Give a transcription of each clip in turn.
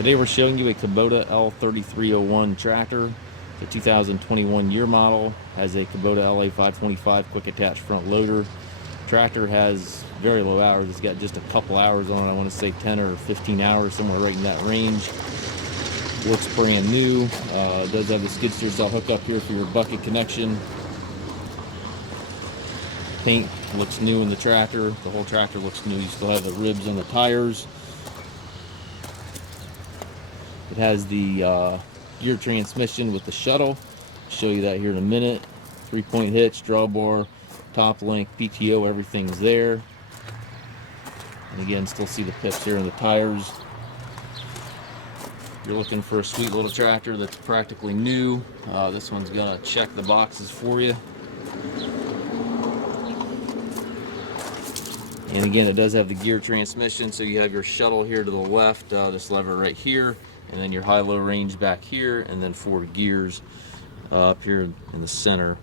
Today we're showing you a Kubota L3301 tractor. The 2021 year model, has a Kubota LA525 quick attach front loader. Tractor has very low hours. It's got just a couple hours on it. I want to say 10 or 15 hours, somewhere right in that range. Looks brand new. It does have the skid steer cell hookup here for your bucket connection. Paint looks new in the tractor. The whole tractor looks new. You still have the ribs on the tires. It has the gear transmission with the Shuttle. I'll show you that here in a minute. 3-point hitch, drawbar, top link, PTO, everything's there. And again, still see the pips here in the tires. If you're looking for a sweet little tractor that's practically new, this one's gonna check the boxes for you. And again, it does have the gear transmission, so you have your Shuttle here to the left, this lever right here, and then your high-low range back here, and then 4 gears up here in the center.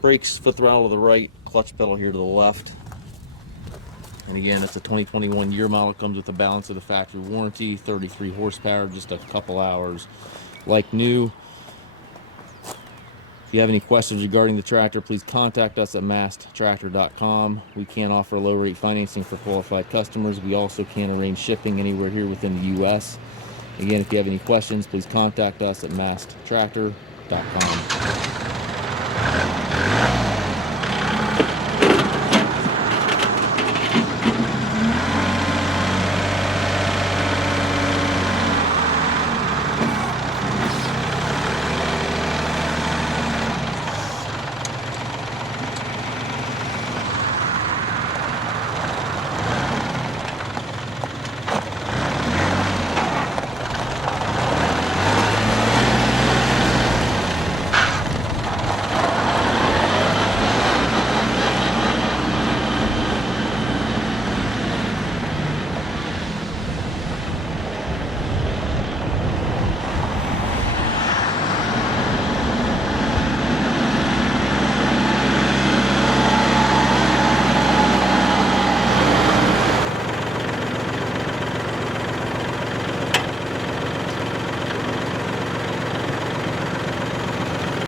Brakes, foot throttle to the right, clutch pedal here to the left. And again, it's a 2021 year model, comes with the balance of the factory warranty, 33 horsepower, just a couple hours like new. If you have any questions regarding the tractor, please contact us at masttractor.com. We can offer low rate financing for qualified customers. We also can arrange shipping anywhere here within the U.S. Again, if you have any questions, please contact us at masttractor.com.